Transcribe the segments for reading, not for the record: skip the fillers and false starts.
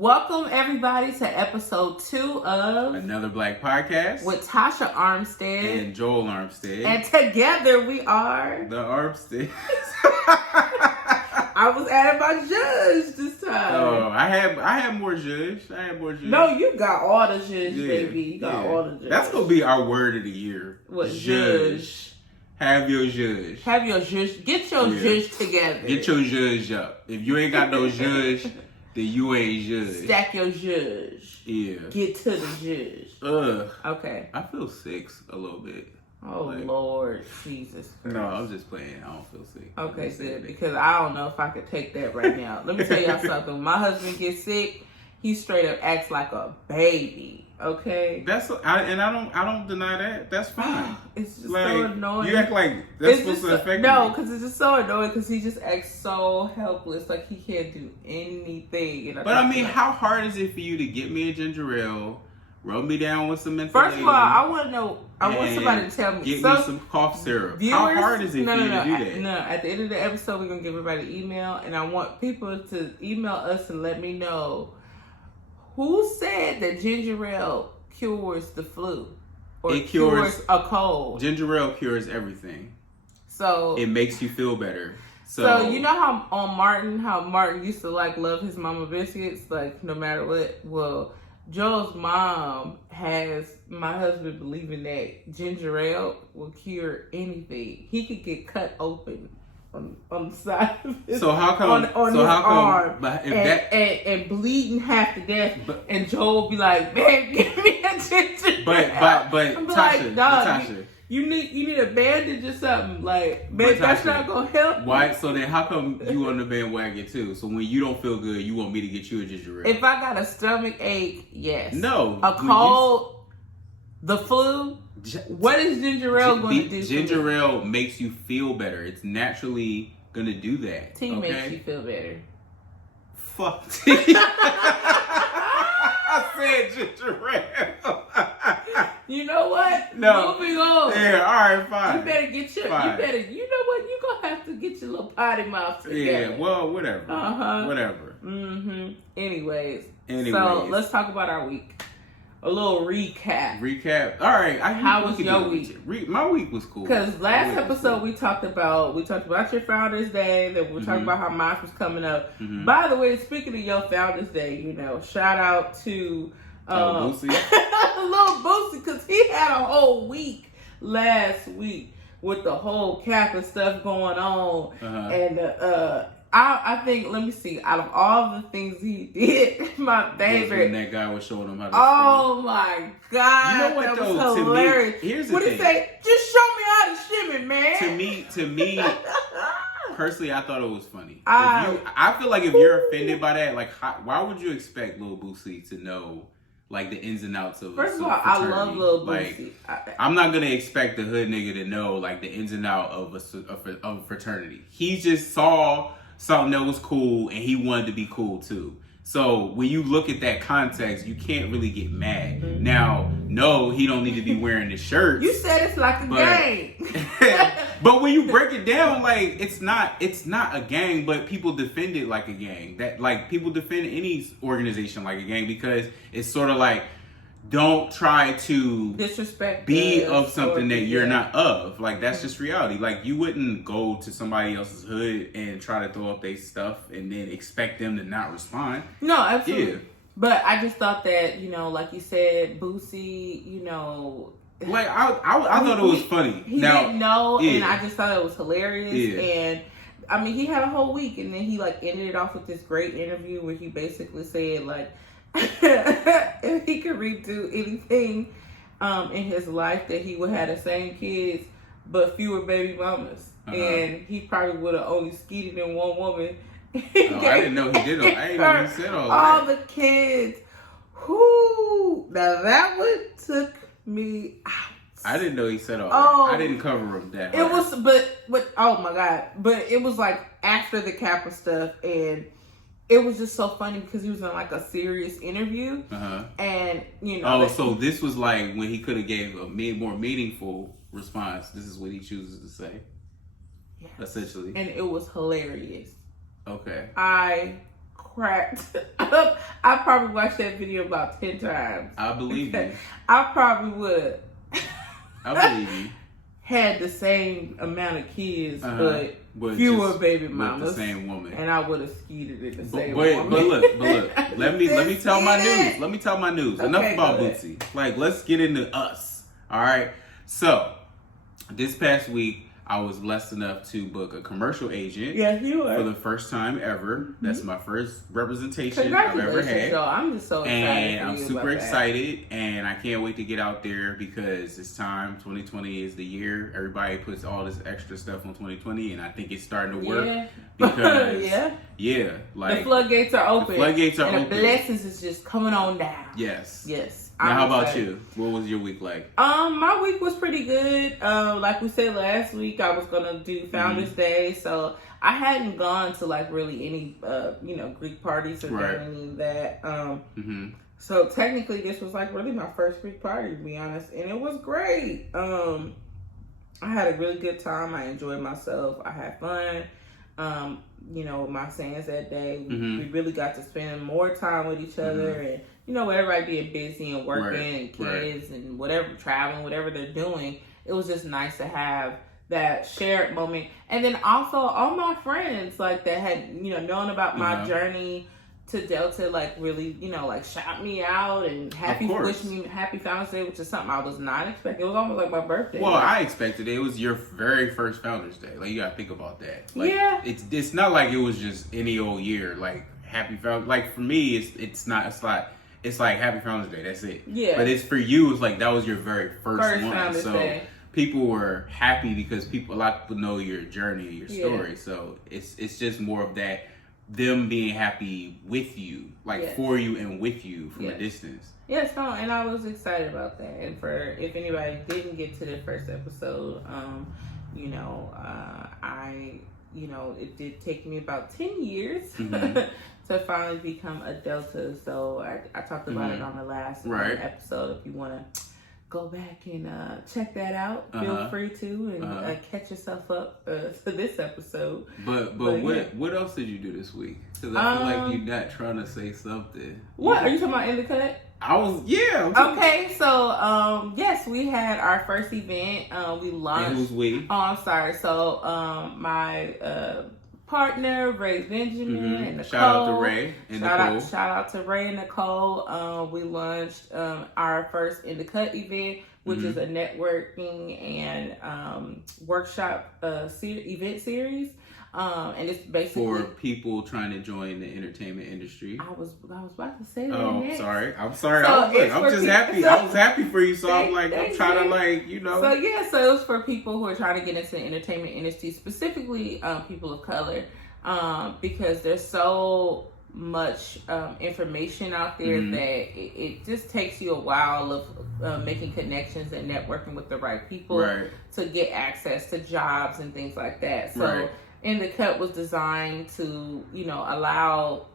Welcome everybody to episode 2 of Another Black Podcast with Tasha Armstead and Joel Armstead. And together we are the Armstead. I was adding my judge this time. Oh, I had more judge. No, you got all the judge, baby. You got all the judge. That's gonna be our word of the year. What judge? Have your judge. Have your judge. Get your judge together. Get your judge up. If you ain't got no judge, then you ain't judge. Stack your judge. Yeah. Get to the judge. Okay. I feel sick a little bit. Oh, Lord Jesus Christ. No, I'm just playing. I don't feel sick. Okay, good. Because I don't know if I could take that right now. Let me tell y'all something. When my husband gets sick, he straight up acts like a baby. Okay? I don't deny that. That's fine. It's just so annoying. You act like that's supposed to affect me. No, because it's just so annoying because he just acts so helpless. Like he can't do anything. But I mean, how hard is it for you to get me a ginger ale, rub me down with some mentholatum? First of all, I want to know. I want somebody to tell me. Get me some cough syrup. Viewers, how hard is it for you to do that? No, at the end of the episode, we're going to give everybody an email. And I want people to email us and let me know who said that ginger ale cures the flu. Or it cures a cold. Ginger ale cures everything. So it makes you feel better. So you know how Martin used to love his mama biscuits, like no matter what? Well, Joel's mom has my husband believing that ginger ale will cure anything. He could get cut open on the side of his arm and bleeding half to death. And Joel will be like, "Man, give me a ginger ale." But I'm Tasha, like, "Dog, Tasha. You need a bandage or something. Like, man, that's not gonna help." Why? So then, how come you on the bandwagon too? So when you don't feel good, you want me to get you a ginger ale? If I got a stomach ache, yes. No. A cold, the flu. What is ginger ale going to do? Ginger ale makes you feel better. It's naturally gonna do that. Tea makes you feel better. Fuck tea. I said ginger ale. You know what? No. Moving on. Yeah, all right, fine. You better get your, you know what? You're going to have to get your little potty mouth together. Yeah, well, whatever. Whatever. Anyways. So, let's talk about our week. A little recap. All right. How was your week? My week was cool. Because last episode we talked about your Founders Day. Then we were talking about how mine was coming up. By the way, speaking of your Founders Day, shout out to Boosie. little Boosie, because he had a whole week last week with the whole Catholic stuff going on, and I think, let me see, out of all the things he did, my favorite. When that guy was showing him how to Oh my God. You know what, that though? was hilarious. To me, here's the what thing. What did he say? Just show me how to shim it, man. To me, personally, I thought it was funny. I feel like if you're offended by that, why would you expect Lil Boosie to know, the ins and outs of First of all, I love Lil Boosie. I'm not going to expect the hood nigga to know, the ins and outs of a fraternity. He just saw something that was cool, and he wanted to be cool too. So when you look at that context, you can't really get mad. Now, no, he don't need to be wearing the shirts. You said it's like a gang. But when you break it down, it's not a gang, but people defend it like a gang. That people defend any organization like a gang, because it's sort of don't try to disrespect be of something that you're not of. That's just reality. You wouldn't go to somebody else's hood and try to throw up their stuff and then expect them to not respond. No, absolutely. Yeah. But I just thought that, like you said, Boosie, I thought it was funny. He didn't know, and I just thought it was hilarious. Yeah. And I mean, he had a whole week, and then he ended it off with this great interview where he basically said if he could redo anything in his life, that he would have the same kids but fewer baby mamas, and he probably would have only skeeted in one woman. I didn't know he did. I didn't know he said all the kids. Now that one took me out. I didn't know he said all that. I didn't cover him that hard. It was, but oh my God! But it was after the Kappa stuff, and it was just so funny because he was in a serious interview, and so this was when he could have gave a more meaningful response. This is what he chooses to say, essentially, and it was hilarious. Okay, I cracked up. I probably watched that video about 10 times. I believe you. I probably would. I believe you. Had the same amount of kids, but fewer just, baby mamas. With the same woman. And I would have skeeted it the same woman. But look. Let me tell my news. Let me tell my news. Okay, Enough about Bootsy. Like, let's get into us. All right. So, this past week, I was blessed enough to book a commercial agent. Yes, you were. For the first time ever. Mm-hmm. That's my first representation I've ever had. Y'all. I'm just so excited. And I'm super excited. And I can't wait to get out there because it's time. 2020 is the year. Everybody puts all this extra stuff on 2020. And I think it's starting to work. Yeah. Because, yeah. Like, the floodgates are open. The floodgates are open. And the blessings is just coming on down. Yes. Now, how about you? What was your week like? My week was pretty good. Like we said last week, I was gonna do Founders Day, so I hadn't gone to like really any, Greek parties or done any of that. So technically, this was like really my first Greek party, to be honest, and it was great. I had a really good time. I enjoyed myself. I had fun. With my sayings that day, we really got to spend more time with each other and. With everybody being busy and working and kids and whatever, traveling, whatever they're doing, it was just nice to have that shared moment. And then also all my friends like that had, known about my journey to Delta, like really, shout me out and wish me happy Founders Day, which is something I was not expecting. It was almost like my birthday. Well, I expected it. It was your very first Founders Day. Like, you gotta think about that. Like, yeah. It's not like it was just any old year. Like, happy Founders. Like, for me, it's like Happy Founders Day. That's it. Yeah. But it's for you. It's like that was your very first one. Founders Day. People were happy because a lot of people know your journey, your story. So it's just more of that, them being happy with you, like for you and with you from a distance. Yes, no, and I was excited about that. And for if anybody didn't get to the first episode, it did take me about 10 years. To finally become a Delta. So I talked about it on the last episode. If you want to go back and check that out, feel free to and catch yourself up to this episode. But what else did you do this week? Because I feel like you're not trying to say something. What? Are you talking about In the Cut? Okay, so yes, we had our first event. We launched. And who's we? Oh, I'm sorry. So my partner Ray Benjamin and Nicole. Shout out to Ray and Nicole. Shout out to Ray and Nicole. We launched our first In the Cut event, which is a networking and workshop event series. And it's basically for people trying to join the entertainment industry. I was about to say that. I'm sorry. So I'm just happy. I was happy for you. So I'm trying to So it was for people who are trying to get into the entertainment industry, specifically people of color, because there's so much information out there that it just takes you a while of making connections and networking with the right people to get access to jobs and things like that. So. In the Cut was designed to, allow,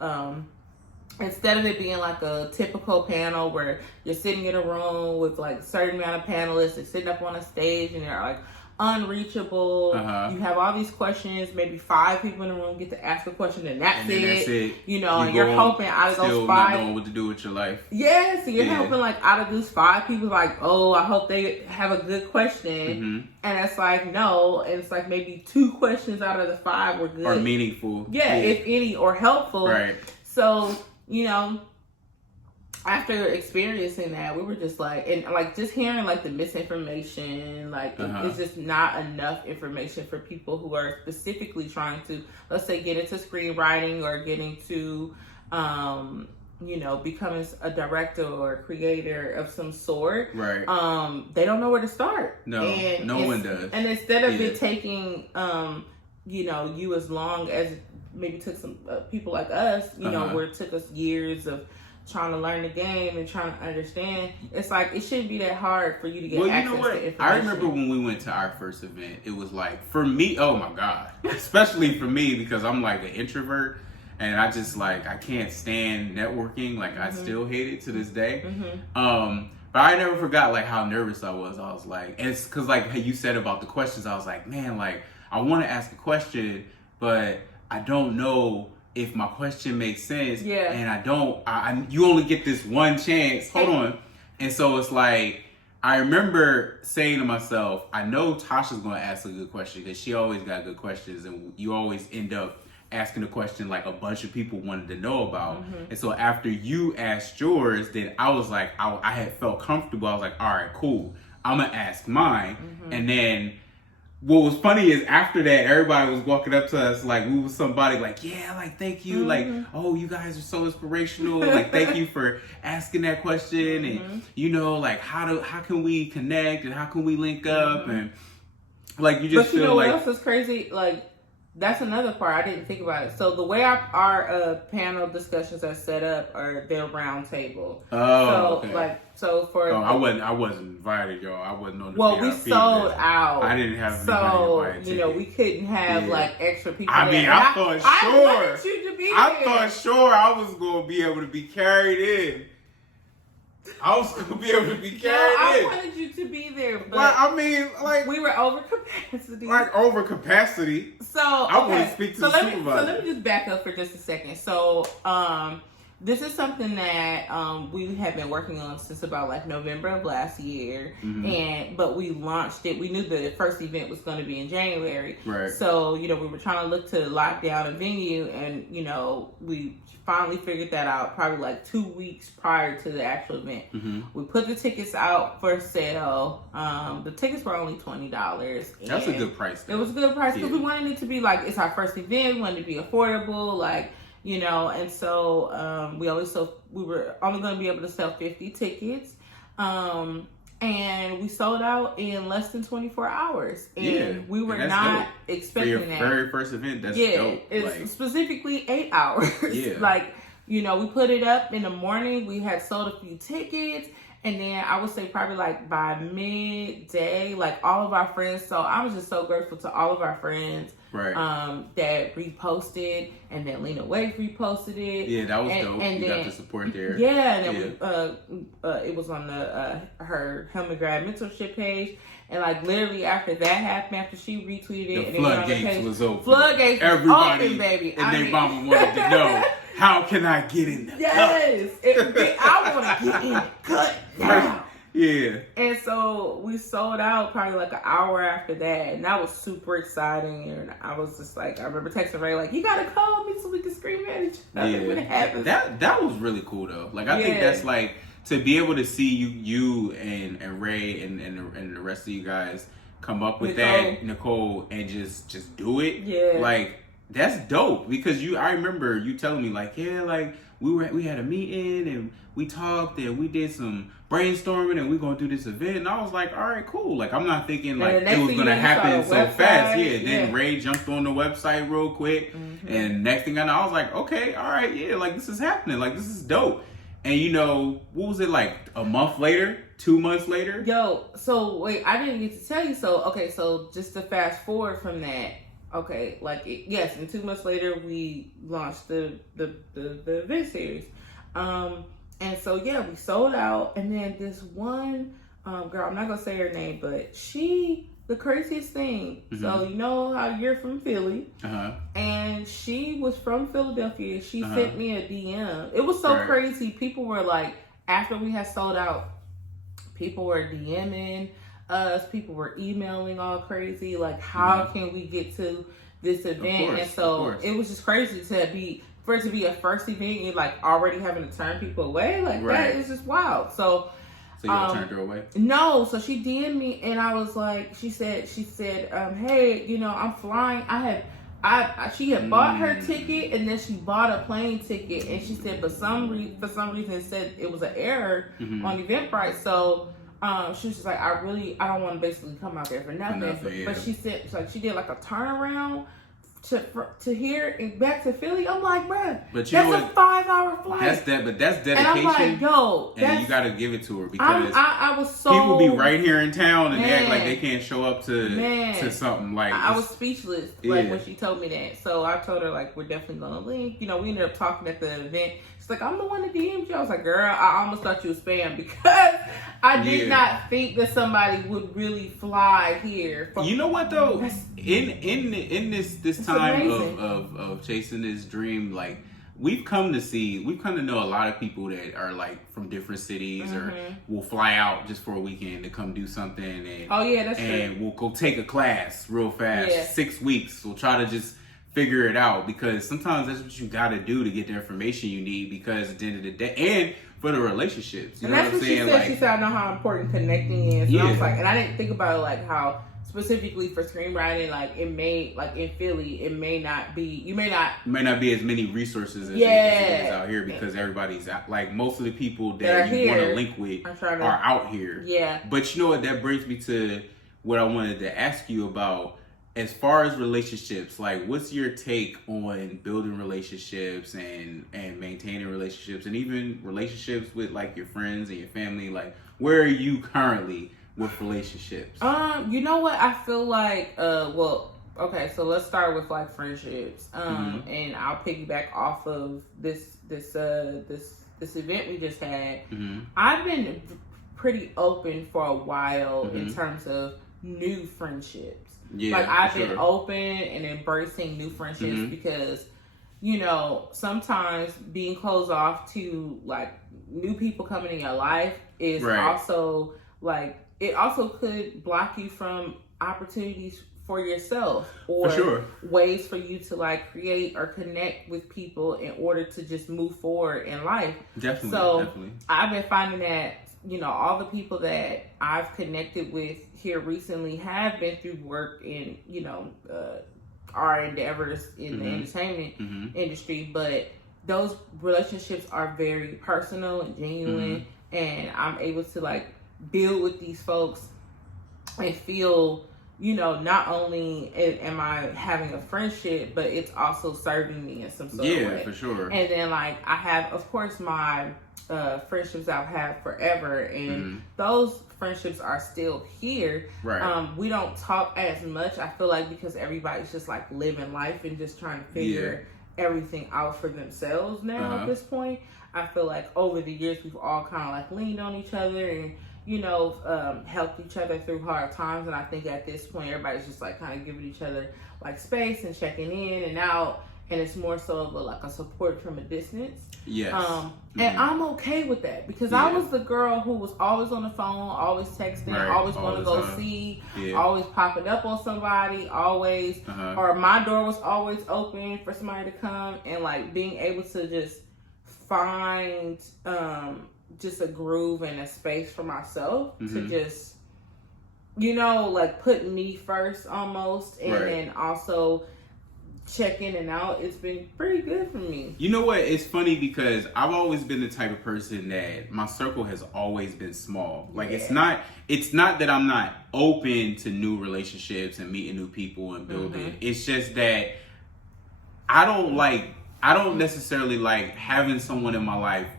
instead of it being like a typical panel where you're sitting in a room with like a certain amount of panelists, they're sitting up on a stage and they're like unreachable. You have all these questions, maybe 5 people in the room get to ask a question and that's it. And you're hoping out of those 5. Not knowing what to do with your life. Yeah, so you're hoping like out of those 5 people, like, oh, I hope they have a good question. And it's like, no, and it's like maybe 2 questions out of the 5 were good. Or meaningful. Yeah, if any, or helpful. Right. So, after experiencing that, we were just like, and like just hearing like the misinformation, like it's just not enough information for people who are specifically trying to, let's say, get into screenwriting or getting to, becoming a director or a creator of some sort. Right. They don't know where to start. No, no one does. And instead of it taking, you as long as maybe took some people like us, where it took us years of trying to learn the game and trying to understand, it's like it shouldn't be that hard for you to get access to information. I remember when we went to our first event, it was like, for me, oh my God, especially for me, because I'm like an introvert and I just like, I can't stand networking. Like I still hate it to this day. But I never forgot like how nervous I was. I was like, and it's because like you said about the questions, I was like, man, like I want to ask a question, but I don't know if my question makes sense, Yeah. and I don't, you only get this one chance. Hold on. And so it's like, I remember saying to myself, I know Tasha's going to ask a good question because she always got good questions, and you always end up asking a question like a bunch of people wanted to know about. And so after you asked yours, then I was like, I had felt comfortable. I was like, all right, cool. I'm going to ask mine. And then what was funny is after that, everybody was walking up to us like we was somebody like, yeah, like, thank you. Like, oh, you guys are so inspirational. Like, thank you for asking that question. And, you know, like, how can we connect and how can we link up? And, like, you just but you feel know like... what else is crazy? Like, that's another part. I didn't think about it. So the way our panel discussions are set up are they're round table. Oh, so okay. Like so for I wasn't invited, y'all. I wasn't on the well, we VIP sold list. out. I didn't have so you know we couldn't have like extra people. I mean, there. I thought sure. I wanted you to be I there. thought sure I was gonna be able to be carried in. I was gonna be able to be carried I in. wanted you to be there, but Well, I mean, like we were over capacity. like over capacity. So I want to speak to the supervisor. So let me just back up for just a second. So this is something that we have been working on since about like November of last year, but we launched it. We knew the first event was going to be in January, Right. So you know we were trying to look to lock down a venue, and you know we finally figured that out probably like 2 weeks prior to the actual event. We put the tickets out for sale. The tickets were only $20. That's a good price. It was a good price because we wanted it to be like it's our first event. We wanted it to be affordable, like you know. And so we were only going to be able to sell 50 tickets, and we sold out in less than 24 hours. And we were not expecting for your that. Very first event. That's dope. It's like, specifically 8 hours. Yeah. Like, you know, we put it up in the morning. We had sold a few tickets. And then I would say probably like by midday, like all of our friends. So I was just so grateful to all of our friends that reposted, and then Lena Wade reposted it. Yeah, that was dope. And you got the support there. Yeah, and then it was on the her Helmet Grad mentorship page. And like literally after that happened, after she retweeted it, the floodgates was open. Floodgates was open, baby. And their mama wanted to know, how can I get in the cut? I want to get in the cut now. Yeah. And so we sold out probably like an hour after that, and that was super exciting. And I was just like, I remember texting Ray like, "You gotta call me so we can scream at each other when it happens." That was really cool though. Like I think that's like to be able to see you and Ray and the rest of you guys come up with Nicole, and just do it. Yeah. Like that's dope because I remember you telling me like, yeah, like we had a meeting and we talked and we did some brainstorming and we're gonna do this event, and I was like, all right, cool. Like I'm not thinking like it was gonna happen so fast. Yeah. Then Ray jumped on the website real quick, and next thing I know, I was like, okay, all right, yeah, like this is happening. Like this is dope. And you know, what was it like a month later, 2 months later? Yo, so wait, I didn't get to tell you. So okay, so just to fast forward from that. Okay, like yes, and 2 months later we launched the event series, and so yeah, we sold out, and then this one girl, I'm not gonna say her name, but the craziest thing. So you know how you're from Philly, and she was from Philadelphia. She sent me a DM. It was so crazy. People were like, after we had sold out, people were DMing us, people were emailing all crazy, like how can we get to this event? And so it was just crazy for it to be a first event and like already having to turn people away, like that is just wild. So you turned her away? No, so she DM'd me and I was like, she said, hey, you know, I'm flying. She had bought her ticket and then she bought a plane ticket, and she said, but for some reason it said it was an error on Eventbrite. So she was just like, I don't want to basically come out there for nothing. But she said, like, she did like a turnaround to here and back to Philly. I'm like, bruh, that's a 5-hour flight. That's dedication. And I'm like, yo, and you got to give it to her because I was so people be right here in town and they act like they can't show up to something. Like I was speechless like when she told me that. So I told her like, we're definitely gonna link. You know, we ended up talking at the event. She's like, I'm the one that DM'd you. I was like, girl, I almost thought you was spam because I did not think that somebody would really fly here. You know what though? In this time of chasing this dream, like we've come to know a lot of people that are like from different cities or will fly out just for a weekend to come do something and that's true. And we'll go take a class real fast, 6 weeks. We'll try to just figure it out because sometimes that's what you got to do to get the information you need because at the end of the day and for the relationships. You know what I'm saying? She said, I know how important connecting is. And I was like, and I didn't think about it like how specifically for screenwriting, like it may, like in Philly, it may not be, may not be as many resources as it is out here because everybody's out, like most of the people that you want to link with are out here. Yeah. But you know what? That brings me to what I wanted to ask you about. As far as relationships, like what's your take on building relationships and maintaining relationships and even relationships with like your friends and your family? Like where are you currently with relationships? You know what? I feel like, okay, so let's start with like friendships. And I'll piggyback off of this event we just had. I've been pretty open for a while in terms of new friendships. Yeah, like I've been open and embracing new friendships because, you know, sometimes being closed off to like new people coming in your life is also like, it also could block you from opportunities for yourself or ways for you to like create or connect with people in order to just move forward in life. Definitely. I've been finding that, you know, all the people that I've connected with here recently have been through work in, you know, our endeavors in the entertainment industry, but those relationships are very personal and genuine, and I'm able to like build with these folks and feel, you know, not only am I having a friendship, but it's also serving me in some sort of way. Yeah, for sure. And then like I have, of course, my friendships I've had forever, and those friendships are still here. We don't talk as much, I feel like, because everybody's just like living life and just trying to figure everything out for themselves now at this point. I feel like over the years we've all kind of like leaned on each other and, you know, helped each other through hard times. And I think at this point everybody's just like kind of giving each other like space and checking in and out, and it's more so of a support from a distance. And I'm okay with that because I was the girl who was always on the phone, always texting, always want to go see, always popping up on somebody, always, or my door was always open for somebody to come, and like being able to just find just a groove and a space for myself to just, you know, like put me first almost, and then also check in and out. It's been pretty good for me. You know what? It's funny because I've always been the type of person that my circle has always been small. Like it's not that I'm not open to new relationships and meeting new people and building. It's just that I don't necessarily like having someone in my life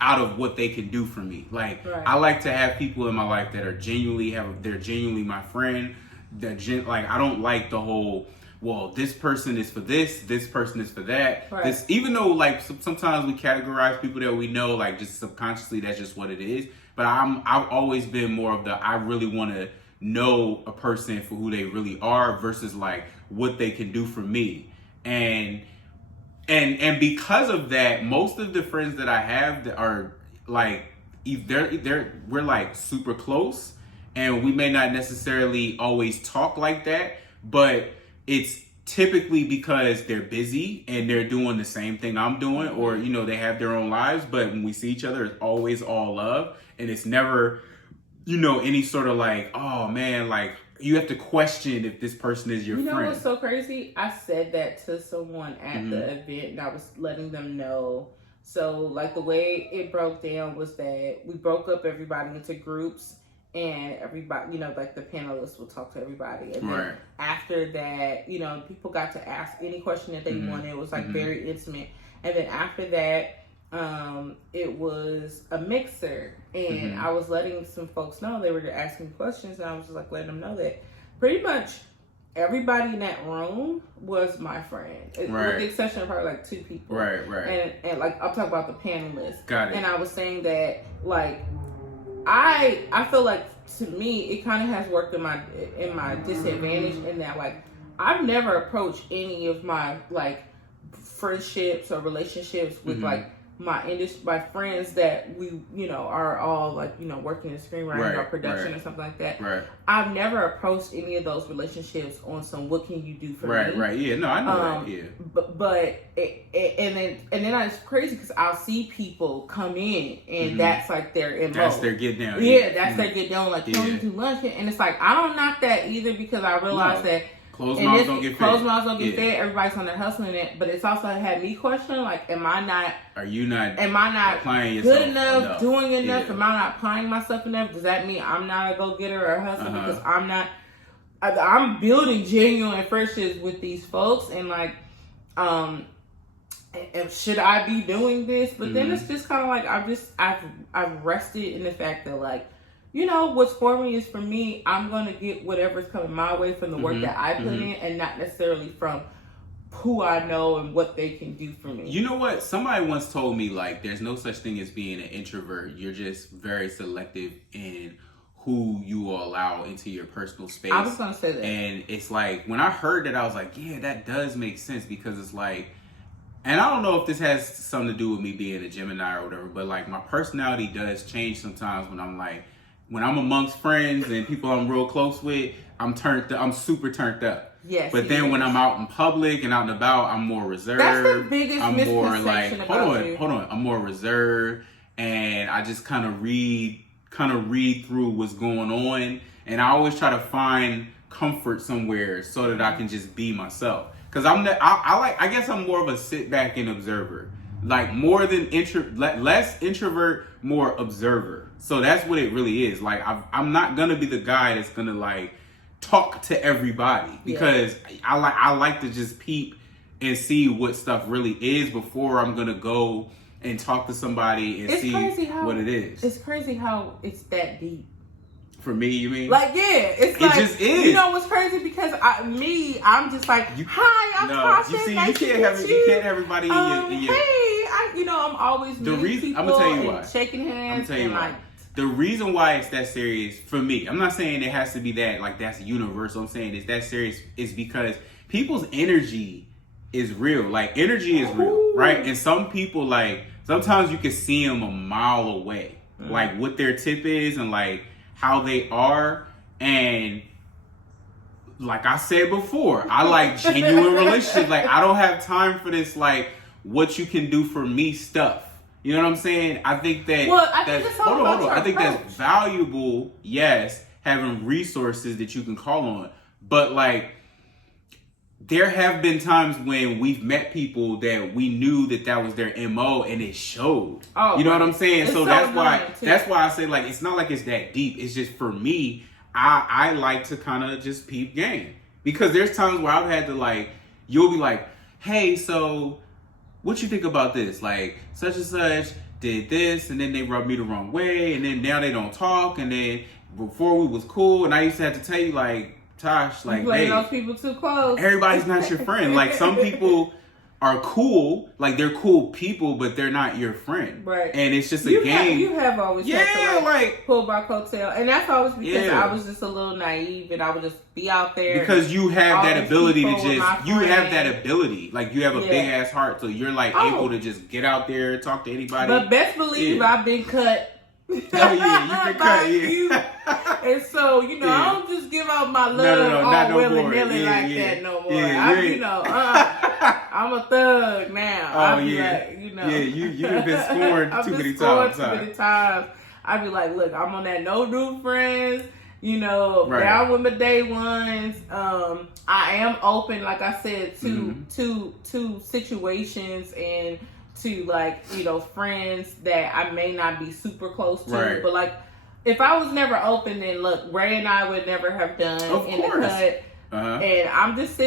out of what they can do for me. Like I like to have people in my life that are they're genuinely my friend. Like I don't like the whole, well, this person is for this person is for that. This, even though like sometimes we categorize people that we know, like just subconsciously, that's just what it is. But I've always been more of the, I really want to know a person for who they really are versus like what they can do for me. And because of that, most of the friends that I have that are like, we're like super close, and we may not necessarily always talk like that, but it's typically because they're busy and they're doing the same thing I'm doing, or, you know, they have their own lives. But when we see each other, it's always all love. And it's never, you know, any sort of like, oh man, like you have to question if this person is your friend. You know what's so crazy? I said that to someone at the event, and I was letting them know. So like the way it broke down was that we broke up everybody into groups, and everybody, you know, like the panelists will talk to everybody. And then after that, you know, people got to ask any question that they wanted. It was like very intimate. And then after that, it was a mixer, and I was letting some folks know, they were asking questions, and I was just like letting them know that pretty much everybody in that room was my friend, with the exception of probably like 2 people. Right. And like I'm talking about the panelists. Got it. And I was saying that like I feel like to me it kind of has worked in my disadvantage in that like I've never approached any of my like friendships or relationships with like my friends that we, you know, are all like, you know, working in screenwriting or production or something like that. Right. I've never approached any of those relationships on some what can you do for me. Right. Yeah. No, I know that. Yeah. But and then it's crazy because I'll see people come in and that's like their MO. That's their get down. Yeah, that's their get down. Like, can you do lunch? And it's like I don't knock that either because I realize that. Closed mouths don't get fed. Closed mouths don't get fed. Everybody's on there hustling it, but it's also had me question like, am I not applying yourself good enough, doing enough? Yeah. Am I not applying myself enough? Does that mean I'm not a go getter or a hustler because I'm not? I'm building genuine friendships with these folks, and like, should I be doing this? But then it's just kind of like I've rested in the fact that like, you know, what's for me is for me. I'm going to get whatever's coming my way from the work that I put in and not necessarily from who I know and what they can do for me. You know what? Somebody once told me, like, there's no such thing as being an introvert. You're just very selective in who you will allow into your personal space. I was going to say that. And it's like, when I heard that, I was like, yeah, that does make sense because it's like, and I don't know if this has something to do with me being a Gemini or whatever, but like my personality does change sometimes when I'm like, when I'm amongst friends and people I'm real close with, I'm super turned up. Yes. But then when I'm out in public and out and about, I'm more reserved. That's the biggest misconception about you. Hold on. I'm more reserved and I just kind of read through what's going on. And I always try to find comfort somewhere so that I can just be myself. Cause I guess I'm more of a sit back and observer. Like more than less introvert, more observer. So that's what it really is. Like I'm not gonna be the guy that's gonna like talk to everybody because I like to just peep and see what stuff really is before I'm gonna go and talk to somebody and see what it is. It's crazy how it's that deep. For me, you mean? Like, yeah, it like, just is. You know what's crazy? Because I'm just like, hi, I'm Tasha. You can't have everybody in your hey, I'm always meeting people I'm gonna tell you why. Shaking hands and like. The reason why it's that serious for me, I'm not saying it has to be that, like that's universal. I'm saying it's that serious is because people's energy is real. Like energy is real, right? And some people like sometimes you can see them a mile away, like what their tip is and like how they are. And like I said before, I like genuine relationships. Like I don't have time for this like what you can do for me stuff. You know what I'm saying? I think that hold on. I think that's valuable, yes, having resources that you can call on. But like there have been times when we've met people that we knew that was their MO and it showed. Oh, you know what I'm saying? So that's why I say like it's not like it's that deep. It's just for me, I like to kind of just peep game. Because there's times where I've had to like, you'll be like, hey, so what you think about this? Like such and such did this and then they rubbed me the wrong way and then now they don't talk and then before we was cool and I used to have to tell you like, Tosh, like, hey, those people too close. Everybody's not your friend. Like some people are cool, like they're cool people, but they're not your friend. Right. And it's just a game. You have always had to like pull by coattail. And that's always because I was just a little naive and I would just be out there. Because you have that ability to just, you have that ability. Like you have a big ass heart. So you're like able to just get out there, talk to anybody. But best believe I've been cut. Oh yeah, you've been cut, And so, I don't just give out my love all willy-nilly that no more. I'm a thug now. Oh yeah. You've been scorned too many times. I'd be like, look, I'm on that no new friends, down with my day ones. I am open, like I said, to situations and to like, friends that I may not be super close to. Right. But like, if I was never open, then look, Ray and I would never have done in the cut. And I'm just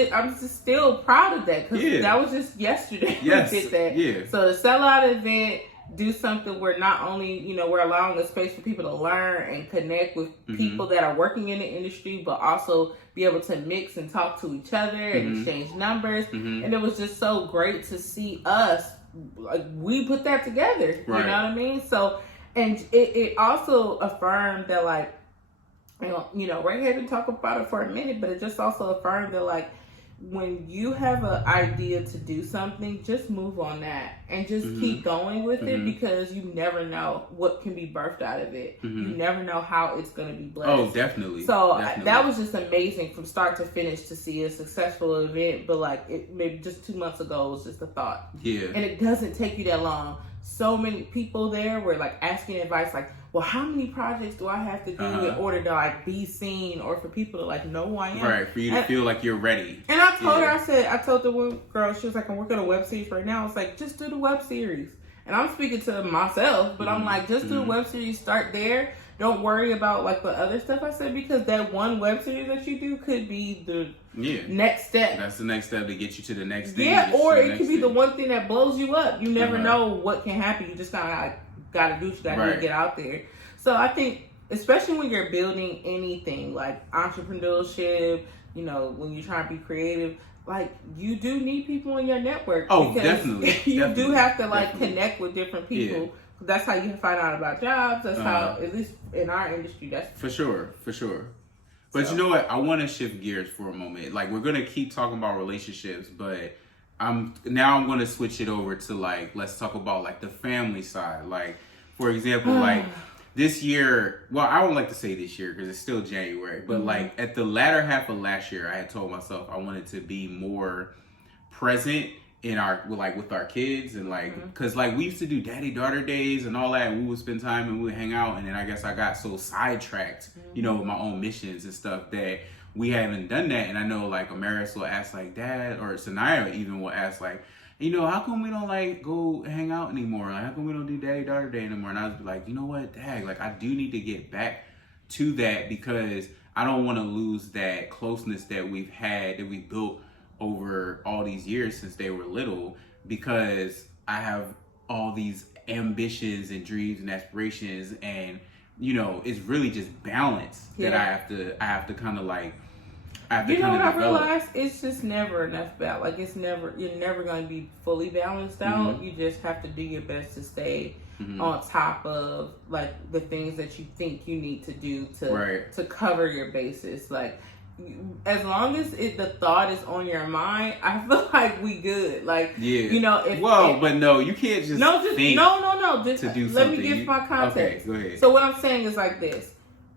still proud of that because that was just yesterday we did that. Yeah. So the sellout event, do something where not only, you know, we're allowing a space for people to learn and connect with people that are working in the industry, but also be able to mix and talk to each other and exchange numbers. And it was just so great to see us, like, we put that together. You know what I mean? So, and it also affirmed that, like, you know, Ray had been talking about it for a minute, but it just also affirmed that, like, when you have an idea to do something, just move on that and just keep going with it, because you never know what can be birthed out of it. You never know how it's going to be blessed. Oh, definitely. So that was just amazing from start to finish to see a successful event. But like, it maybe just 2 months ago, it was just a thought. Yeah. And it doesn't take you that long. So many people there were like asking advice, like, well, how many projects do I have to do in order to like be seen, or for people to like know who I am? Right, for you to feel like you're ready. And I told her, I told the one girl, she was like, I'm working on a web series right now. I was like, just do the web series. And I'm speaking to myself, but I'm like, just do the web series, start there. Don't worry about like the other stuff I said, because that one web series that you do could be the next step. That's the next step to get you to the next thing. Yeah, or it could be the one thing that blows you up. You never know what can happen. You just kind of like, gotta do what you gotta do to get out there. So I think, especially when you're building anything like entrepreneurship, you know, when you're trying to be creative, like, you do need people in your network. Oh, definitely. You do have to like connect with different people. Yeah. That's how you can find out about jobs. That's how, at least in our industry, that's for sure. But you know what? I want to shift gears for a moment. Like, we're gonna keep talking about relationships, but I'm going to switch it over to like, let's talk about like the family side. Like, for example, like this year, well, I don't like to say this year because it's still January, but like at the latter half of last year, I had told myself I wanted to be more present in with our kids, and like, because like we used to do daddy-daughter days and all that, and we would spend time and we would hang out, and then I guess I got so sidetracked, you know, with my own missions and stuff, that we haven't done that. And I know like Amaris will ask like, Dad, or Sanaya even will ask like, you know, how come we don't like go hang out anymore? Like, how come we don't do daddy-daughter day anymore? And I was like, you know what, Dad, like, I do need to get back to that, because I don't want to lose that closeness that we've had, that we built over all these years since they were little, because I have all these ambitions and dreams and aspirations, and you know, it's really just balance that I have to kind of like, you know what I realized? It's just never enough balance. Like, you're never going to be fully balanced out. You just have to do your best to stay on top of like the things that you think you need to do to cover your bases. Like, as long as the thought is on your mind, I feel like we good. Like, you know, but no, you can't just think. No. Just to do something. Let me give my context. Okay, go ahead. So what I'm saying is like this.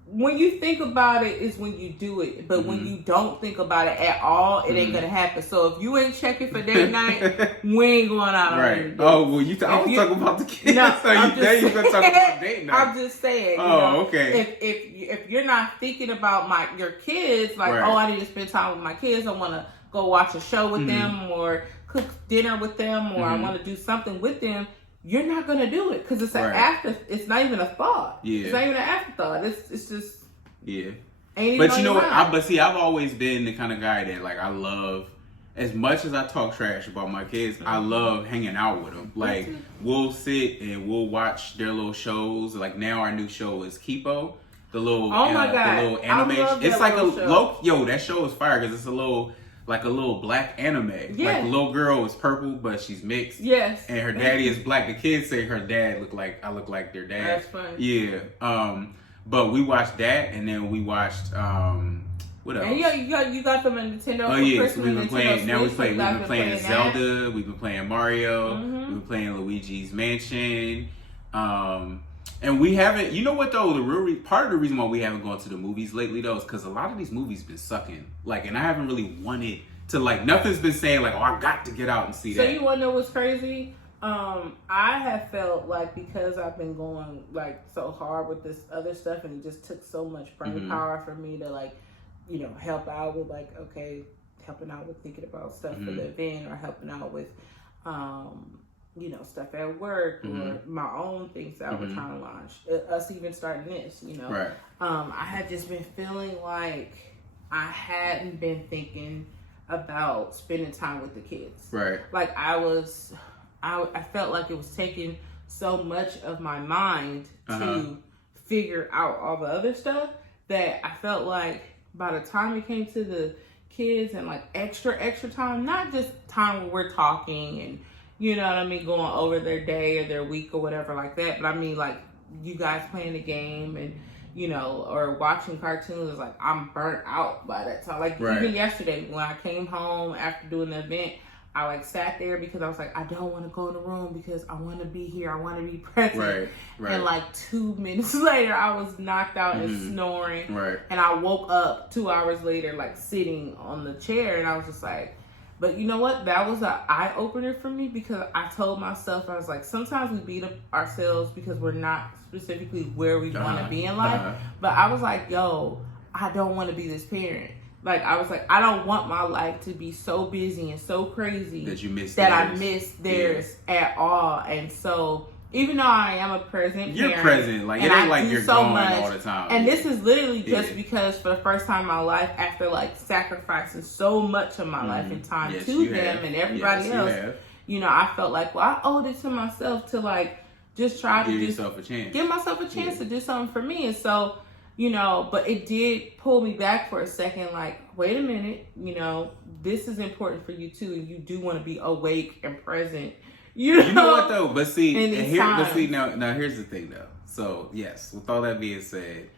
When you think about it is when you do it. But when you don't think about it at all, it ain't gonna happen. So if you ain't checking for date night, we ain't going out on any dates. Oh, well, I was talking about the kids. No, so you gonna talk about date night. I'm just saying. Okay. If you're not thinking about your kids, like, oh, I need to spend time with my kids, I want to go watch a show with them, or cook dinner with them, or I want to do something with them, you're not gonna do it, because it's it's not even a thought. Yeah, it's not even an afterthought. It's just But you know what? I've always been the kind of guy that, like, I love, as much as I talk trash about my kids, I love hanging out with them. Like, we'll sit and we'll watch their little shows. Like, now our new show is Kipo, the little the little animation. It's like that show is fire, because it's a little black anime. Yeah. Like, the little girl is purple, but she's mixed. Yes. And her daddy is black. The kids say her dad I look like their dad. That's funny. Yeah. But we watched that, and then we watched what else? And you got them in Nintendo. Oh yeah, so we've been playing. Now we've been playing Zelda. We've been playing Mario. We've been playing Luigi's Mansion. And we haven't. You know what though? Part of the reason why we haven't gone to the movies lately though is because a lot of these movies been sucking. Like, and I haven't really wanted to, like, nothing's been saying like, oh, I got to get out and see that. So you want to know what's crazy? I have felt like, because I've been going like so hard with this other stuff, and it just took so much brain power for me to, like, you know, help out with, like, helping out with thinking about stuff for the event, or helping out with, you know, stuff at work, or my own things that we're trying to launch. Us even starting this, you know. Right. I had just been feeling like I hadn't been thinking about spending time with the kids. Right. Like, I felt like it was taking so much of my mind to figure out all the other stuff that I felt like by the time it came to the kids and like extra time, not just time where we're talking and you know what I mean, going over their day or their week or whatever like that, but I mean like you guys playing the game and you know, or watching cartoons, it's like I'm burnt out by that time. Like even yesterday when I came home after doing the event, I like sat there because I was like, I don't want to go in the room because I want to be here. I want to be present. Right. And like 2 minutes later, I was knocked out and snoring. Right. And I woke up 2 hours later, like sitting on the chair, and I was just like, but you know what? That was an eye opener for me because I told myself, I was like, sometimes we beat up ourselves because we're not specifically where we want to be in life. But I was like, yo, I don't want to be this parent. Like, I was like, I don't want my life to be so busy and so crazy that I miss theirs at all. And so, even though I am a present you're parent, present. Like, it ain't like you're so gone all the time. And this is literally just because for the first time in my life, after like sacrificing so much of my life and time to them and everybody else, you know, I felt like, well, I owed it to myself to like just try to give myself a chance to do something for me. And so, you know, but it did pull me back for a second, like, wait a minute, you know, this is important for you too, and you do want to be awake and present. You know what though? But see, now here's the thing though. So yes, with all that being said,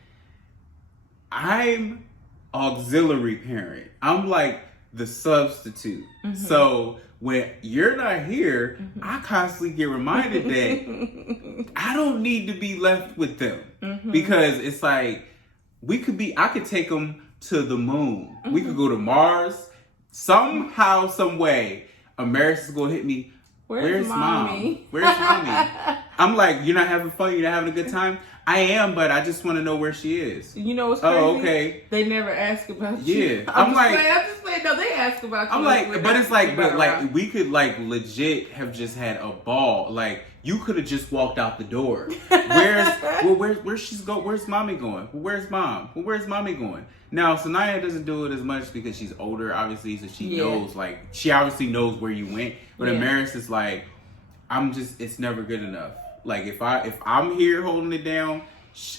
I'm auxiliary parent. I'm like the substitute. So when you're not here, I constantly get reminded that I don't need to be left with them because it's like I could take them to the moon. We could go to Mars. Somehow, some way, America's gonna hit me. Where's mommy? Where's mommy? I'm like, you're not having fun? You're not having a good time? I am, but I just want to know where she is. You know what's crazy? Oh, okay. They never ask about you. Yeah. I'm just saying, no, they ask about you. I'm like, but it's like, we could like legit have just had a ball. Like, you could have just walked out the door. Where's she's go? Where's mommy going? Where's mom? Where's mommy going? Now, Sanaya doesn't do it as much because she's older, obviously, so she knows, like, she obviously knows where you went. But Amaris is like, it's never good enough. Like, if I'm here holding it down,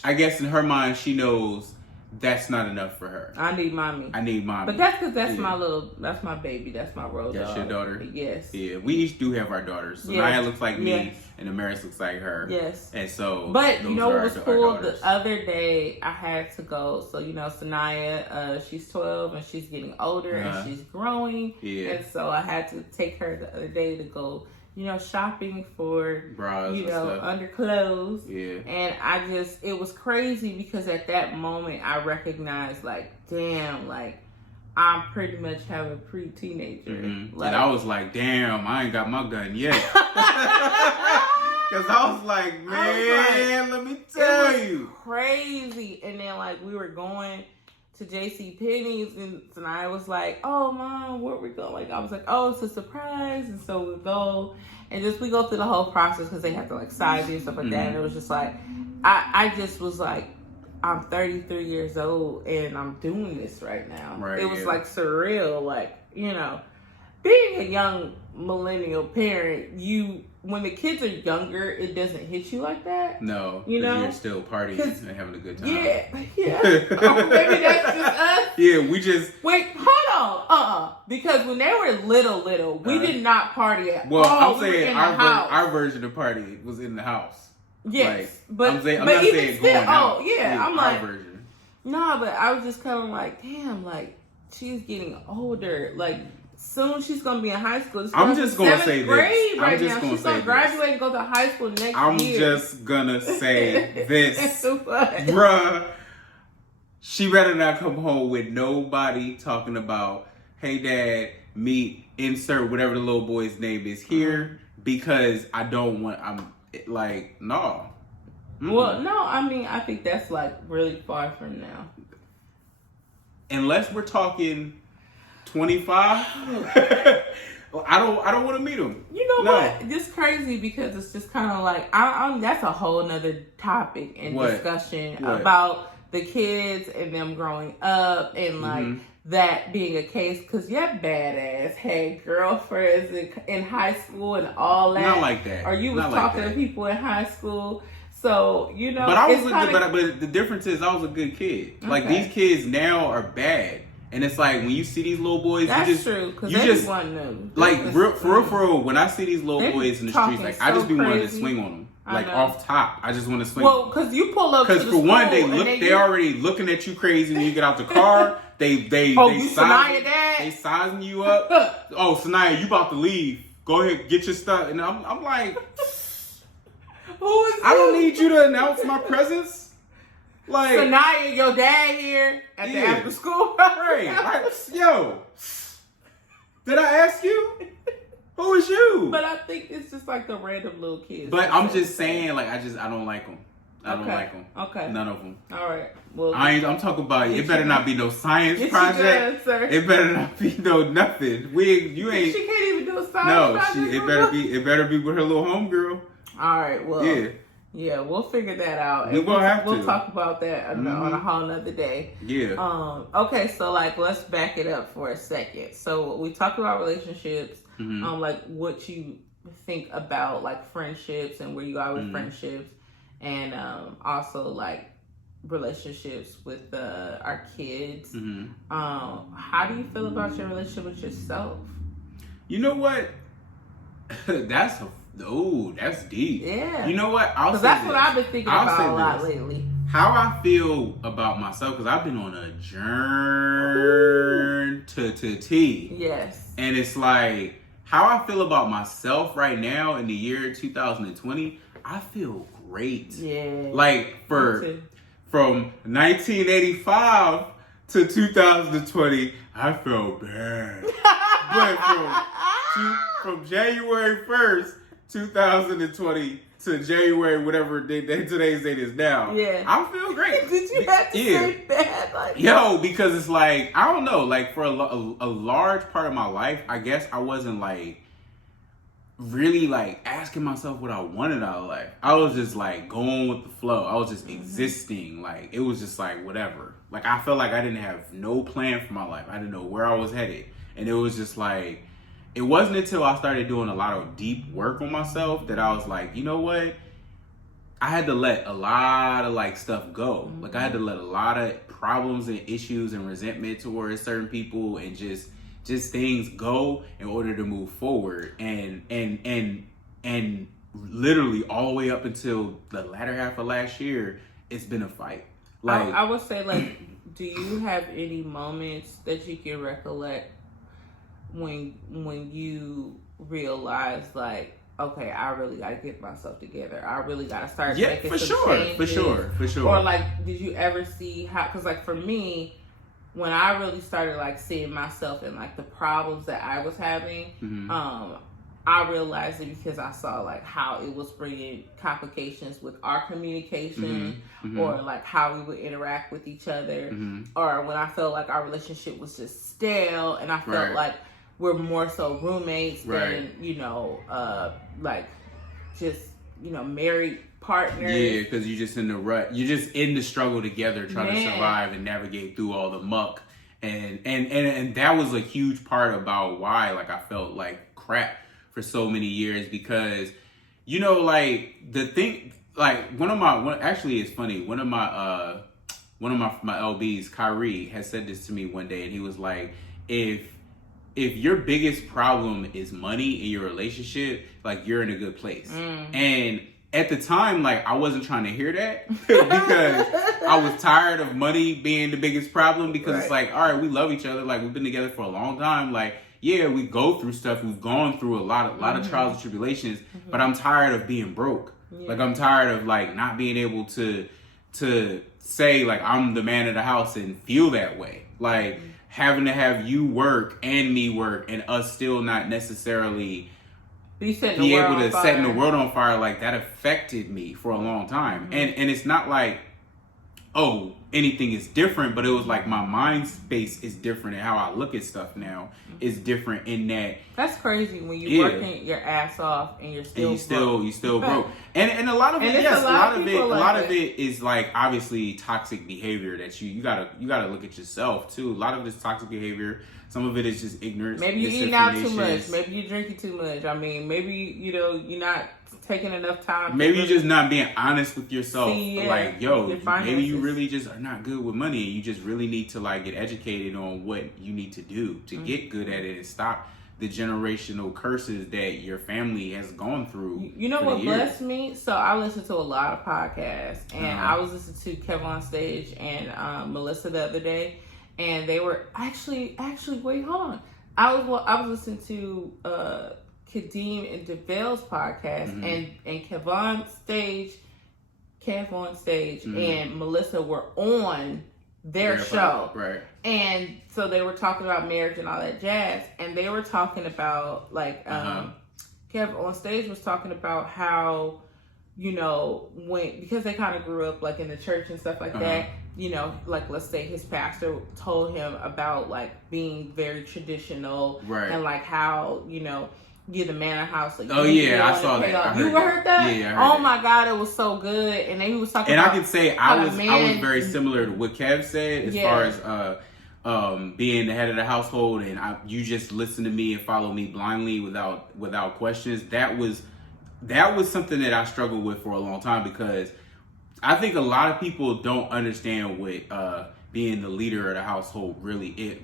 I guess in her mind, she knows that's not enough for her. I need mommy. But that's because that's my baby. That's my road dog. That's your daughter? Yes. Yeah, we each do have our daughters. So Naya looks like me, and Amaris looks like her. Yes. And so, but you know what was cool? The other day, I had to go. So, you know, Sanaya, she's 12, and she's getting older, and she's growing. Yeah. And so, I had to take her the other day to go, you know, shopping for bras, you know, underclothes. Yeah. And it was crazy because at that moment I recognized, like, damn, like, I pretty much have a pre-teenager. Like, and I was like, damn, I ain't got my gun yet. Because I was like, man, let me tell you. Crazy. And then, like, we were going to J.C. Penney's, and I was like, oh, Mom, where we go? Like, I was like, oh, it's a surprise. And so we go, and we go through the whole process because they have to, like, size you and stuff like that. And it was just like, I just was like, I'm 33 years old, and I'm doing this right now. Right, it was, like, surreal. Like, you know, being a young millennial parent, when the kids are younger, it doesn't hit you like that. No, you know, you're still partying and having a good time. Yeah. Oh, maybe that's just us. Yeah, we just wait. Hold on. Because when they were little, we did not party at all. Well, I'm saying our version of party was in the house. Yes, like, but I'm not even saying still, going out. I'm like, version. No, but I was just kind of like, damn, like she's getting older, like. Soon she's gonna be in high school. I'm just gonna say grade this. Right now. She's gonna graduate and go to high school next year. I'm just gonna say this, what? Bruh. She better not come home with nobody talking about, hey, Dad, meet insert whatever the little boy's name is here because I don't want. I'm like, no. Well, no. I mean, I think that's like really far from now. Unless we're talking 25. I don't want to meet him. You know what? It's crazy because it's just kind of like that's a whole nother topic and discussion about the kids and them growing up and like that being a case, because your badass had girlfriends in high school and all that. Not like that. Or you was Not talking like to people in high school. So, you know, but I was but the difference is I was a good kid. Okay. Like these kids now are bad. And it's like when you see these little boys, that's true, because everyone knew. Like for real, when I see these little boys in the streets, like I just be wanting to swing on them. Like off top, I just want to swing. Well, because you pull up. Because for one, they already looking at you crazy when you get out the car. They sizing you up. Oh, Sanaya, you about to leave? Go ahead, get your stuff. And I'm like, who is? I don't need you to announce my presence. Like Sanaya, your dad here at the after school. Right. Like, yo, did I ask you? Who is you? But I think it's just like the random little kids. But I'm just saying, like, I don't like them. I don't like them. Okay. None of them. All right. Well, I'm talking about it. Better not be no science project. It better not be no nothing. You ain't. She can't even do a science project. It better be with her little homegirl. All right. Well. Yeah, we'll figure that out. We'll talk about that on a whole nother day. Yeah. Okay, so like let's back it up for a second. So we talked about relationships, like what you think about like friendships and where you are with friendships, and also like relationships with our kids. How do you feel about your relationship with yourself? You know what? That's deep. Yeah. You know what? Because that's what I've been thinking about a lot lately. How I feel about myself, because I've been on a journey to T. Yes. And it's like, how I feel about myself right now in the year 2020, I feel great. Yeah. Like, from 1985 to 2020, I felt bad. But from January 1st, 2020 to January, whatever today's date is now. Yeah. I feel great. Did you have to say bad? Like, because it's like, I don't know, like for a large part of my life, I guess I wasn't like really like asking myself what I wanted out of life. I was just like going with the flow. I was just existing. Like it was just like whatever. Like I felt like I didn't have no plan for my life. I didn't know where I was headed. And it was just like, it wasn't until I started doing a lot of deep work on myself that I was like, you know what? I had to let a lot of like stuff go. Like I had to let a lot of problems and issues and resentment towards certain people and just things go in order to move forward. And literally all the way up until the latter half of last year, it's been a fight. Like I would say, like, do you have any moments that you can recollect when you realize like, okay, I really got to get myself together. I really got to start making some changes. For sure. Or like, did you ever see how? Because like for me, when I really started like seeing myself and like the problems that I was having, I realized it because I saw like how it was bringing complications with our communication, or like how we would interact with each other, or when I felt like our relationship was just stale, and I felt like we're more so roommates than, like just, married partners. Yeah, because you're just in the rut. You're just in the struggle together trying to survive and navigate through all the muck. And that was a huge part about why, like, I felt like crap for so many years because, like, the thing, like, actually, it's funny. One of my LBs, Kyrie, has said this to me one day, and he was like, if your biggest problem is money in your relationship, like you're in a good place. And at the time, like I wasn't trying to hear that because I was tired of money being the biggest problem because it's like, all right, we love each other. Like we've been together for a long time. Like, yeah, we go through stuff. We've gone through a lot of trials and tribulations, but I'm tired of being broke. Like I'm tired of like not being able to say like I'm the man of the house and feel that way. Like having to have you work and me work and us still not necessarily be able to set the world on fire, like that affected me for a long time. And it's not like oh, anything is different, but it was like my mind space is different and how I look at stuff now is different in that. That's crazy when you're working your ass off and you're still you still broke. And a lot of it, yes, a lot of it is like obviously toxic behavior that you gotta look at yourself too. A lot of it is toxic behavior. Some of it is just ignorance. Maybe you're eating out too much. Maybe you're drinking too much. I mean, maybe, you're not taking enough time. Maybe you're just not being honest with yourself. Like, yo, maybe you really just are not good with money. And you just really need to like get educated on what you need to do to get good at it and stop the generational curses that your family has gone through. You know what blessed me? So I listen to a lot of podcasts, and I was listening to Kevin on Stage and Melissa the other day. And they were actually wait, hold on. I was listening to Kadeem and DeVale's podcast, and Kev on Stage, and Melissa were on their show, right? And so they were talking about marriage and all that jazz, and they were talking about like Kev on Stage was talking about how because they kind of grew up like in the church and stuff like that. Like let's say his pastor told him about like being very traditional, right? And like how you're the man of the house. Like, I saw that. You heard that? Yeah, I heard my God, it was so good. And then he was talking. And about I can say I was very similar to what Kev said as far as being the head of the household, and you just listen to me and follow me blindly without questions. That was something that I struggled with for a long time, because I think a lot of people don't understand what being the leader of the household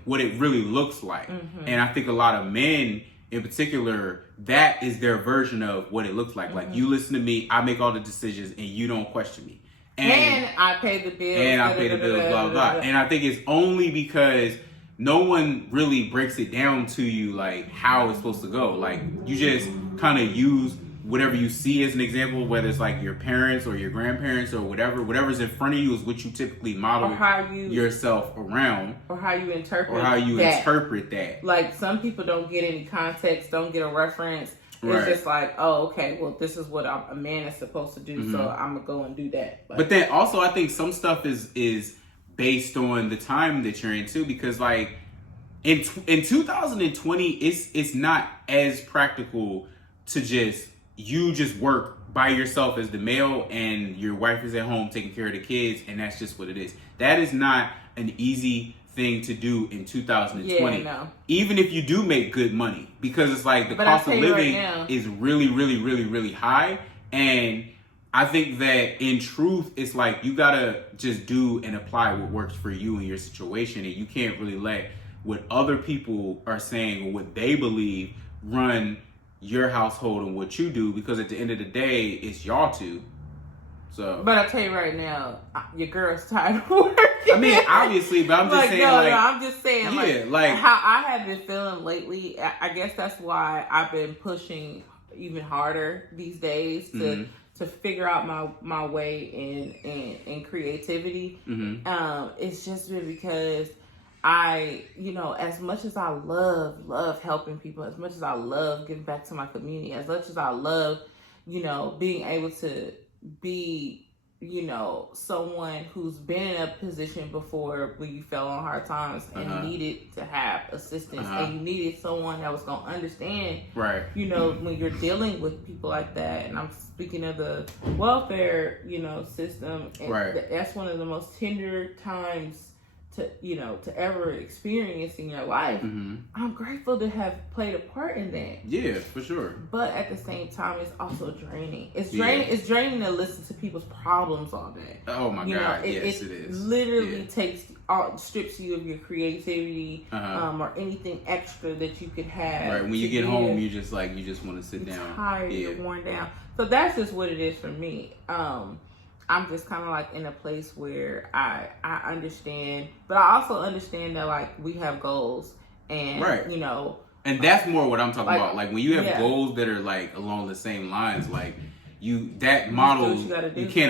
what it really looks like. And I think a lot of men in particular, that is their version of what it looks like. Like, you listen to me, I make all the decisions, and you don't question me. And I pay the bills. And I pay the bills, blah, blah, blah. And I think it's only because no one really breaks it down to you, like, how it's supposed to go. Like, you just kind of use whatever you see as an example, whether it's like your parents or your grandparents or whatever's in front of you is what you typically model yourself around. Or how you interpret that. Like, some people don't get any context, don't get a reference. It's just like, oh, okay, well, this is what a man is supposed to do, so I'm going to go and do that. But then also, I think some stuff is based on the time that you're in, too, because, like, in 2020, it's not as practical to just work by yourself as the male, and your wife is at home taking care of the kids, and that's just what it is. That is not an easy thing to do in 2020. No. Even if you do make good money, because it's like the cost of living is really, really, really, really high. And I think that in truth, it's like you gotta just do and apply what works for you in your situation, and you can't really let what other people are saying or what they believe run your household and what you do, because at the end of the day, it's y'all two. So, but I tell you right now, your girl's tired of working. I mean, obviously, but I'm just saying, I'm just saying, like how I have been feeling lately. I guess that's why I've been pushing even harder these days to figure out my way in creativity. It's just been because I, as much as I love helping people, as much as I love giving back to my community, as much as I love, being able to be, someone who's been in a position before where you fell on hard times and needed to have assistance, and you needed someone that was going to understand, right? When you're dealing with people like that. And I'm speaking of the welfare, system. And that's one of the most tender times to ever experience in your life. I'm grateful to have played a part in that. Yeah, for sure. But at the same time, it's also draining. It's draining. It's draining to listen to people's problems all day. Oh my God! Yes, it is. Literally strips you of your creativity, or anything extra that you could have. Right. When you get home, you just want to sit down. Tired. You're worn down. So that's just what it is for me. I'm just kind of like in a place where I understand, but I also understand that like we have goals, and and that's more what I'm talking about. Like when you have goals that are like along the same lines, like you can't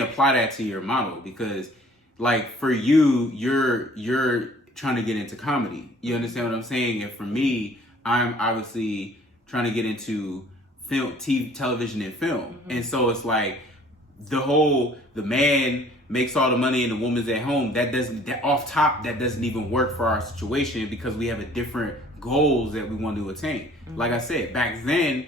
apply that to your model, because like for you're trying to get into comedy. You understand what I'm saying? And for me, I'm obviously trying to get into television and film, and so it's like the man makes all the money and the woman's at home, that doesn't even work for our situation because we have a different goals that we want to attain. Like I said, back then,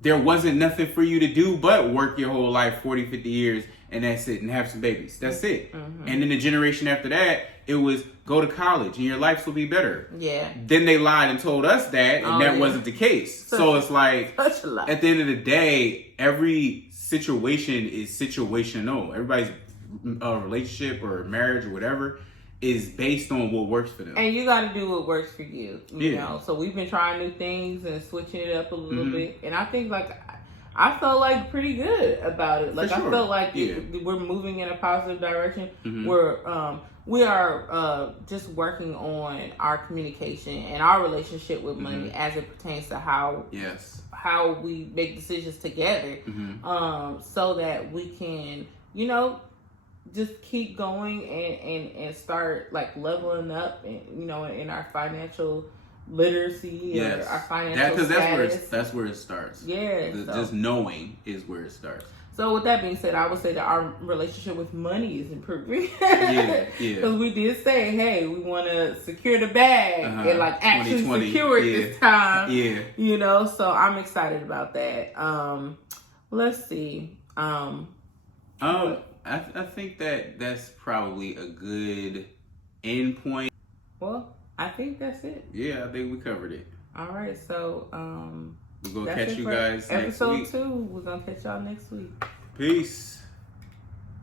there wasn't nothing for you to do but work your whole life, 40, 50 years, and that's it, and have some babies. That's it. And then the generation after that, it was go to college and your life will be better. Yeah. Then they lied and told us that, and that wasn't the case. So it's like, at the end of the day, every situation is situational. Everybody's relationship or marriage or whatever is based on what works for them. And you got to do what works for you. You know, so we've been trying new things and switching it up a little bit. And I think, like, I felt like pretty good about it. Like, I felt like we're moving in a positive direction. We are just working on our communication and our relationship with money as it pertains to how we make decisions together, so that we can, you know, just keep going and start like leveling up, and you know, in our financial literacy or our financial status. That's where it starts. Just knowing is where it starts. So with that being said, I would say that our relationship with money is improving. Because we did say, hey, we want to secure the bag and like actually secure it this time. You know, so I'm excited about that. Let's see. I think that's probably a good end point. Well, I think that's it. Yeah, I think we covered it. All right, so we're gonna catch you guys next week. Episode 2, we're gonna catch y'all next week. Peace.